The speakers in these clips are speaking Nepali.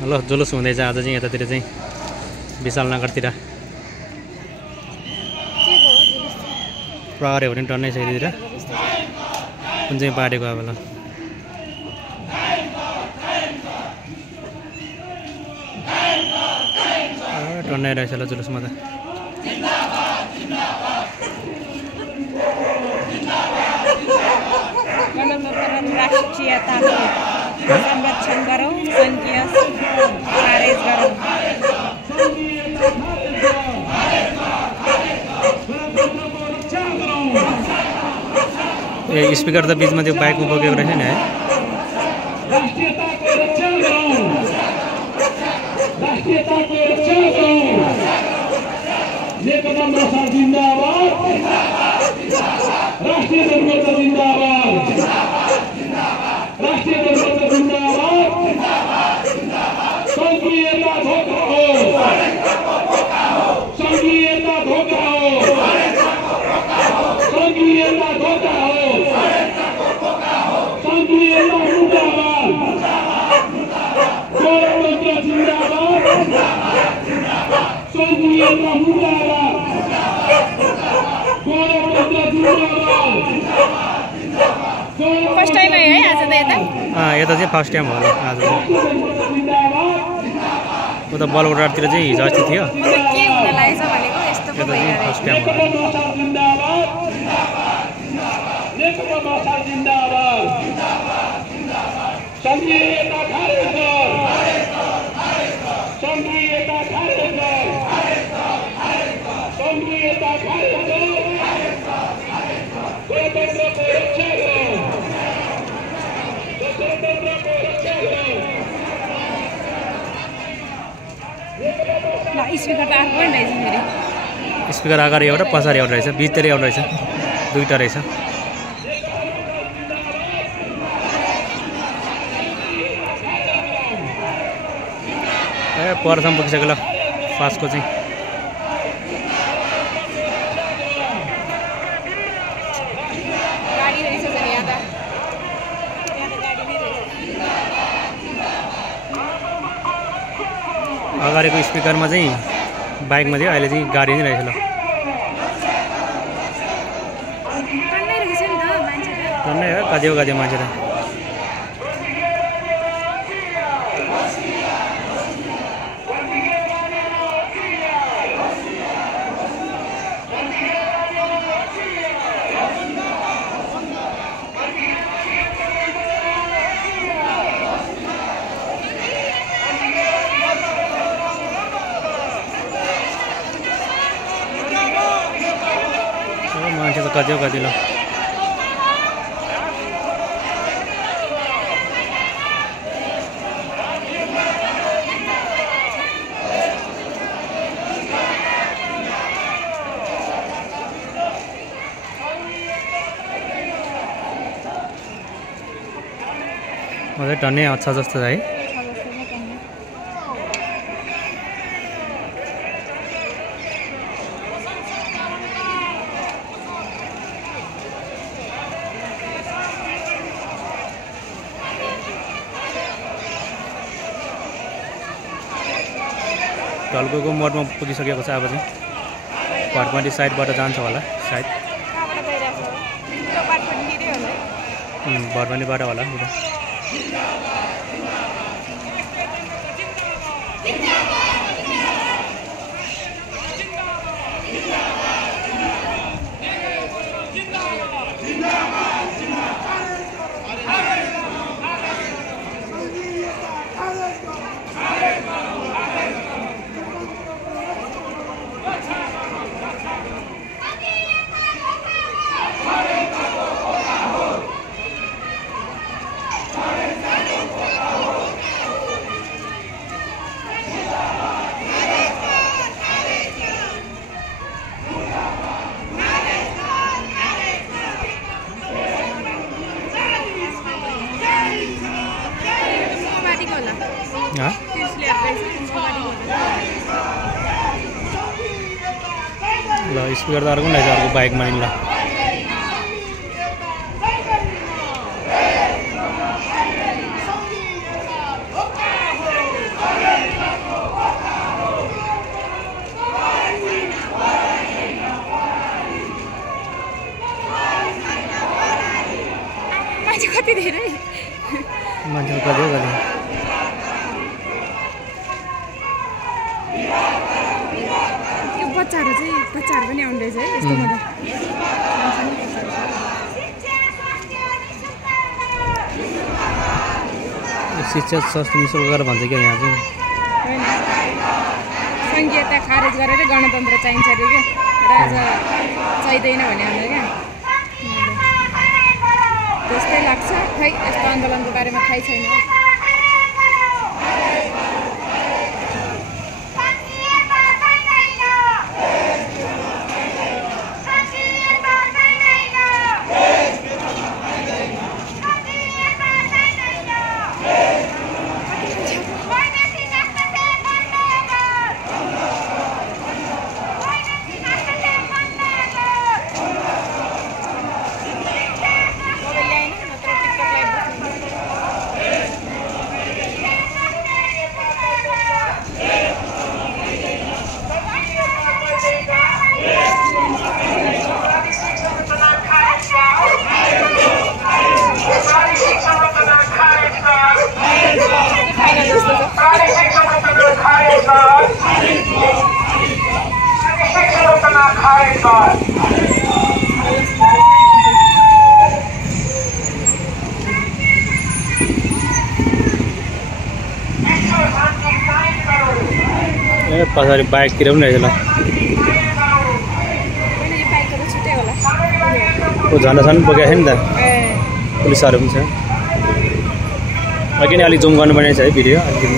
ल जुलुस हुँदैछ आज चाहिँ यतातिर चाहिँ विशालनगरतिर प्रहरीहरू पनि टन्नै छ यतातिर कुन चाहिँ पार्टीको अब ल टन्नै रहेछ ल जुलुसमा त राष्ट्रियताको संरक्षण गरौँ संघीय खारेज गरौँ ए स्पिकर त बीचमा त्यो बाइकमा बोकेको रहेछ नि है राष्ट्रियताको रक्षा गरौँ राष्ट्रियताको रक्षा गरौँ नेकपा माओवादी जिन्दाबाद राष्ट्रिय जनता जिन्दाबाद राष्ट्रिय जनता जिन्दाबाद संघीयता धोखा हो संघीयता धोखा हो संघीयता धोखा हो संघीयता मुर्दाबाद गणतन्त्र जिन्दाबाद संघीयता मुर्दाबाद गणतन्त्र जिन्दाबाद फर्स्ट टाइम है आज त यता यता चाहिँ फर्स्ट टाइम होला आज उता बलगढातिर चाहिँ हिजो अस्ति थियो के हुन लागेछ भनेको यस्तो पो भइरहेको फर्स्ट टाइम होला नेकपा माओवादी जिन्दाबाद संघीयता खारेज कर संघीयता खारेज कर संघीयता खारेज कर गणतन्त्रको रक्षा गरौँ गणतन्त्रको रक्षा गरौँ ल स्पिकर त आएको पनि रहेछ फेरि स्पिकर अगाडि एउटा पछाडि एउटा रहेछ बिचतिर एउटा रहेछ दुईवटा रहेछ ए परसम्म पुगिसक्यो ल पासको चाहिँ गाडी रहेछ नि यहाँ त गाडी नै रहेछ अगाडिको स्पिकरमा चाहिँ बाइकमा थियो अहिले चाहिँ गाडी नै रहेछ ल टन्नै रहेछ नि त मान्छेहरू टन्नै हो कति मान्छे त मान्छे त कति ल अझै टन्नै छ जस्तो छ है ढल्कोको मोडमा पुगिसकेको छ अब चाहिँ भटमाटी साइडबाट जान्छ होला सायद कहाँबाट गइरहेको छ त्यो बाटोपट्टितिरै होला भटमाटीबाट होला उता ल स्पिकर त अर्को रहेछ अर्को बाइकमा नि ल माछाहरू पनि आउँदै छ है यस्तोमा त शिक्षा स्वास्थ्य निःशुल्क गरेर भन्छ क्या यहाँ चाहिँ होइन संहिता खारेज गरेर गणतन्त्र चाहिन्छ अरे क्या राजा चाहिँदैन भने हामीलाई क्या त्यस्तै लाग्छ खै यस्तो आन्दोलनको बारेमा थाहै छैन पछाडि बाइकतिर पनि रहेछ ल झन्डा छन् बोकेको छ नि त पुलिसहरू पनि छ अघि नै अलिक जुम गर्नुपर्ने छ है भिडियो अलिकति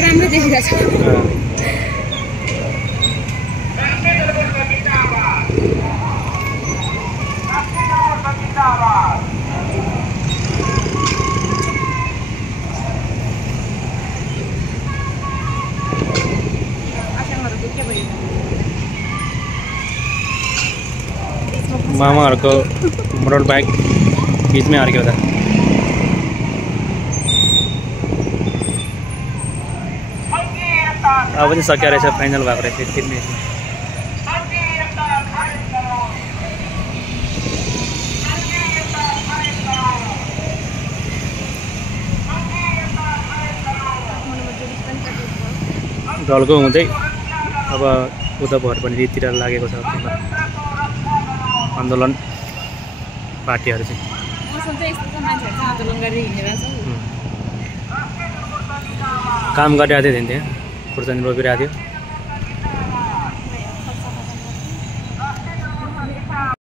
राम्रो देखिरहेको छ मामाहरूको मोटर बाइक बिचमै अड्क्यो त अब पनि सकिया रहेछ फाइनल भएको रहेछ यति नै ढल्को हुँदै अब उता भरपनीतिर लागेको छ आन्दोलन पार्टीहरू चाहिँ मौसम चाहिँ यस्तो छ मान्छेहरू चाहिँ आन्दोलन गरेर हिँडिरहेको छ काम गरिरहेको थियो त्यहाँ खुर्सानी रोपिरहेको थियो